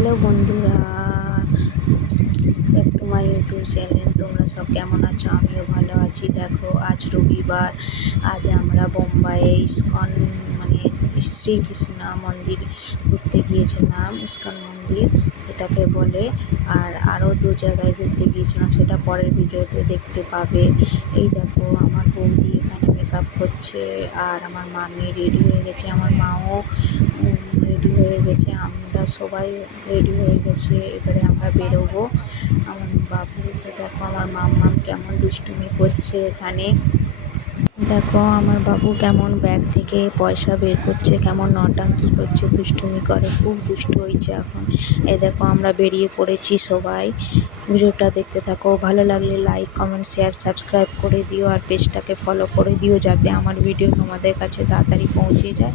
Hello বন্ধুরা, back to my YouTube channel. তোমরা সব কেমন আছো? আমিও ভালো আছি। দেখো, আজ রবিবার। আজ আমরা বোম্বাইয়ে ইস্কন মানে শ্রীকৃষ্ণ মন্দির ঘুরতে গিয়েছিলাম। ইস্কন মন্দির এটাকে বলে। আর আরও দু জায়গায় ঘুরতে গিয়েছিলাম, সেটা পরের ভিডিওতে দেখতে পাবে। এই দেখো, আমার বৌদি এখানে মেকআপ করছে আর আমার মামি রেডি হয়ে গেছে, আমার মাও রেডি হয়ে গেছে, আমরা সবাই রেডি হয়ে গেছে। এবারে আমরা বেরোবো। আমার বাবুকে দেখো, আমার মাম্মাম কেমন দুষ্টুমি করছে এখানে। দেখো আমার বাবু কেমন ব্যাগ থেকে পয়সা বের করছে, কেমন নটাঙ্কি করছে, দুষ্টুমি করে, খুব দুষ্টু হয়েছে এখন। এই দেখো আমরা বেরিয়ে পড়েছি সবাই। ভিডিওটা দেখতে থাকো, ভালো লাগলে লাইক, কমেন্ট, শেয়ার, সাবস্ক্রাইব করে দিও আর পেজটাকে ফলো করে দিও, যাতে আমার ভিডিও তোমাদের কাছে তাড়াতাড়ি পৌঁছে যায়।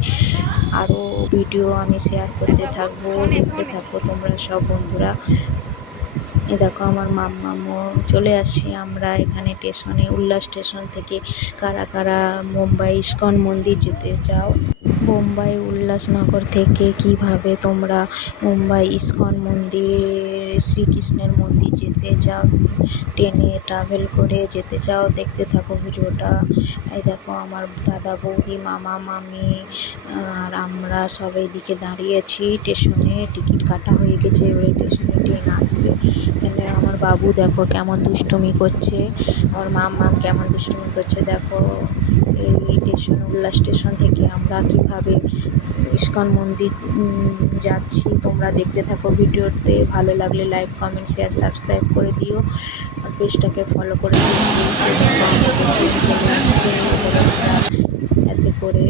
আরও ভিডিও আমি শেয়ার করতে থাকবো, দেখতে থাকো তোমরা সব বন্ধুরা। এ দেখো আমার মাম্মামও চলে আসছি আমরা এখানে স্টেশনে, উল্লাস স্টেশন থেকে। কারা কারা মুম্বাই ইস্কন মন্দির যেতে চাও, বোম্বাই উল্লাসনগর থেকে কিভাবে তোমরা মুম্বাই ইস্কন মন্দির শ্রীকৃষ্ণের মন্দির যেতে চাও, ট্রেনে ট্রাভেল করে যেতে চাও, দেখতে থাকো ভিডিওটা। এই দেখো আমার দাদা, বৌদি, মামা, মামি আর আমরা সব এইদিকে দাঁড়িয়েছি স্টেশনে। টিকিট কাটা হয়ে গেছে, এবারে স্টেশনে ট্রেন আসবে। এখানে আমার বাবু দেখো কেমন দুষ্টুমি করছে, আমার মাম কেমন দুষ্টুমি করছে। দেখো এই স্টেশন, উল্লাস স্টেশন থেকে আমরা কিভাবে ইস্কন মন্দির যাচ্ছি, তোমরা দেখতে থাকো ভিডিওতে। ভালো লাগলে লাইক, কমেন্ট, শেয়ার, সাবস্ক্রাইব করে দিও আর পেজটাকে ফলো করে দিও প্লিজ। দেখো আমাদের ট্রেন চলে আসছে, এবারে আমরা এতে করে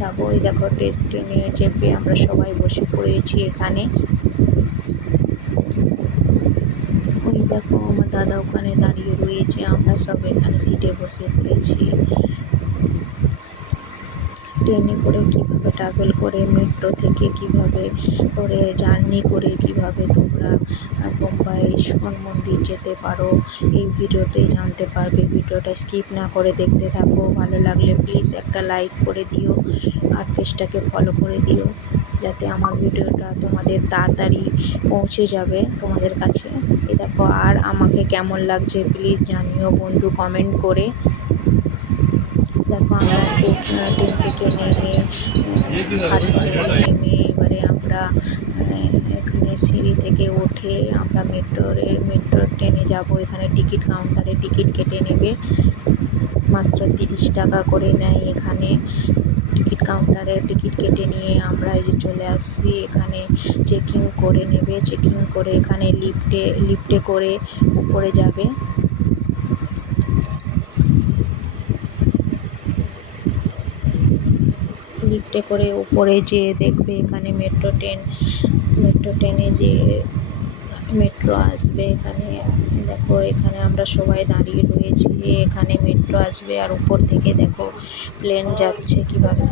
যাবো। এই দেখো ট্রেনে চেপে আমরা সবাই বসে পড়েছি এখানে। ওই দেখো আমার দাদা ওখানে দাঁড়িয়ে রয়েছে, আমরা সব এখানে সিটে বসে পড়েছি। ট্রেনে করে কিভাবে ট্রাভেল করে, মেট্রো থেকে কিভাবে করে জার্নি করে কিভাবে তোমরা বোম্বাই ইস্কন মন্দির যেতে পারো, এই ভিডিওতে জানতে পারবে। ভিডিওটা স্কিপ না করে দেখতে থাকো। ভালো লাগলে প্লিজ একটা লাইক করে দিও আর পেজটাকে ফলো করে দিও, যাতে আমার ভিডিওটা তোমাদের তাড়াতাড়ি পৌঁছে যাবে তোমাদের কাছে। এই দেখো, আর আমাকে কেমন লাগছে প্লিজ জানিও বন্ধু কমেন্ট করে। দেখো আমরা ট্রেন থেকে নেমে প্ল্যাটফর্মে নেমে এবারে আমরা এখানে সিঁড়ি থেকে উঠে আমরা মেট্রো ট্রেনে যাব। এখানে টিকিট কাউন্টারে টিকিট কেটে নেবে, মাত্র 30 টাকা করে নেয় এখানে। টিকিট কাউন্টারে টিকিট কেটে নিয়ে আমরা এই যে চলে আসছি এখানে। চেকিং করে নেবে, চেকিং করে এখানে লিফটে করে উপরে যাবে। লিফটে করে উপরে যেয়ে দেখবে এখানে মেট্রো ট্রেনে যে মেট্রো আসবে এখানে। দেখো এখানে আমরা সবাই দাঁড়িয়ে রয়েছি, এখানে মেট্রো আসবে আর উপর থেকে দেখো প্লেন যাচ্ছে কীভাবে।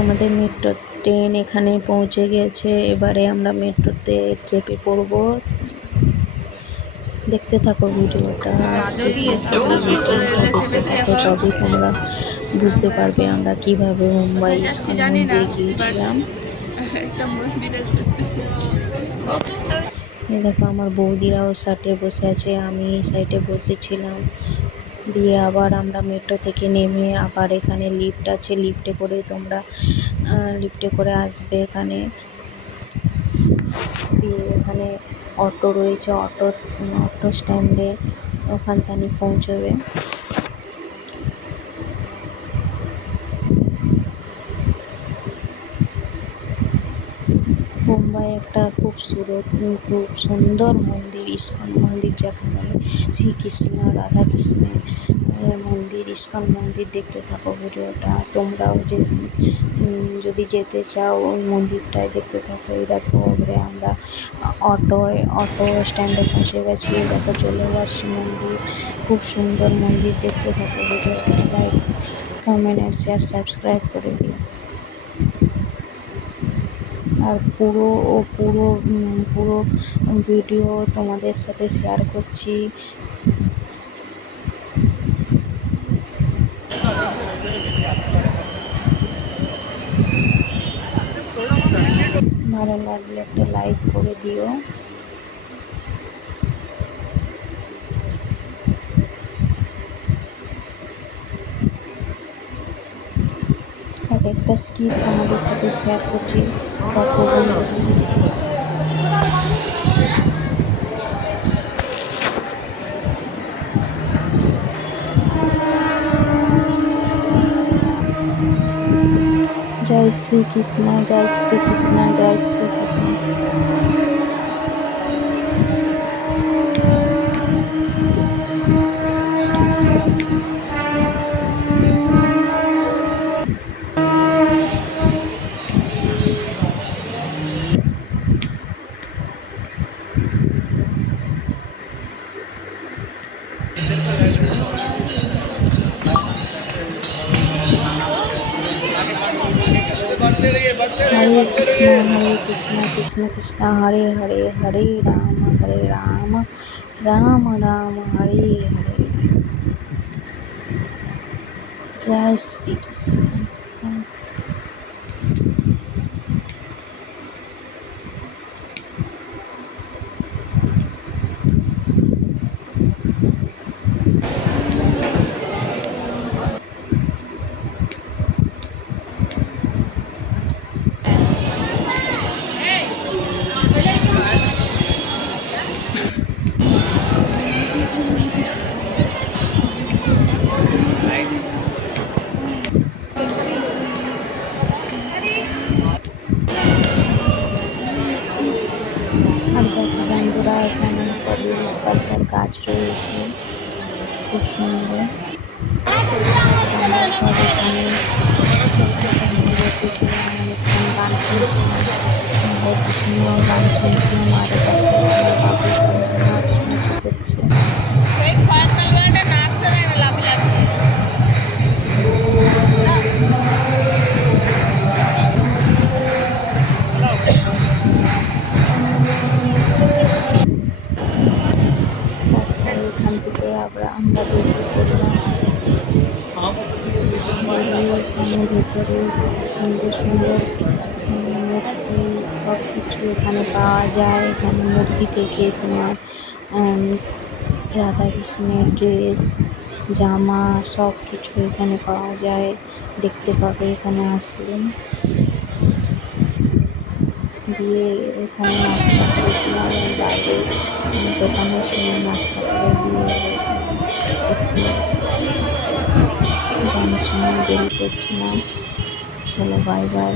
আমাদের মেট্রো ট্রেন এখানে পৌঁছে গেছে, এবারে আমরা মেট্রোতে চেপে পড়বো। দেখতে থাকো ভিডিওটা, দেখতে থাকো, তবেই তোমরা বুঝতে পারবে আমরা কিভাবে মুম্বাই ইস্কন মন্দির গিয়েছিলাম। দেখো আমার বৌদিরাও সাইডে বসে আছে, আমি এই সাইডে বসেছিলাম। দিয়ে আবার আমরা মেট্রো থেকে নেমে আবার এখানে লিফট আছে, লিফটে করে আসবে এখানে। দিয়ে এখানে অটো রয়েছে, অটো স্ট্যান্ডে ওখান থেকে পৌঁছবে। মুম্বাই একটা খুব সুন্দর মন্দির, ইস্কন মন্দির যাকে বলে, শ্রীকৃষ্ণ রাধাকৃষ্ণের মন্দির, ইস্কন মন্দির। দেখতে থাকো ভিডিওটা তোমরাও, যদি যেতে চাও ওই মন্দিরটায় দেখতে থাকো। এই দেখো এবারে আমরা অটো স্ট্যান্ডে পৌঁছে গেছি। দেখো চলে আসছি মন্দির, খুব সুন্দর মন্দির। দেখতে থাকো ভিডিওটা, লাইক, কমেন্ট আর শেয়ার, সাবস্ক্রাইব করে দিও। আর পুরো ভিডিও তোমাদের সাথে শেয়ার করছি। ভালো লাগলে একটা লাইক করে দিও। এক একটা স্কিপ তোমাদের সাথে শেয়ার করছি, দেখো বন্ধুরা। জয় শ্রীকৃষ্ণ, জয় শ্রীকৃষ্ণ, জয় শ্রীকৃষ্ণ। হরে কৃষ্ণ, হরে কৃষ্ণ, কৃষ্ণ কৃষ্ণ হরে হরে, হরে রাম, রাম রাম হরে হরে। জয় শ্রীকৃষ্ণ, জয় শ্রীকৃষ্ণ। আর দেখো বন্ধুরা, এখানে কবি পাতার গাছ রয়েছে, খুব সুন্দর। আমরা সব এখানে বসেছিলাম, অনেকক্ষণ গান শুনছিলাম, কত সুন্দর গান শুনছিলাম। আর দেখো আমার বাবু নাচানাচি করছে। তারপরে এখান থেকে আমরা বেরিয়ে পড়লাম। বেরিয়ে এখানে ভেতরে সুন্দর সুন্দর মূর্তি সব কিছু এখানে পাওয়া যায়। এখানে মূর্তি থেকে তোমার রাধাকৃষ্ণের ড্রেস, জামা সব কিছু এখানে পাওয়া যায়, দেখতে পাবে এখানে আসলে। দিয়ে এখানে নাস্তা করেছিলাম, বাইরে দোকানে শুনে নাস্তা করে দিয়ে একটু গান শুনে বেরিয়ে পড়ছিলাম। চলো বাই বাই।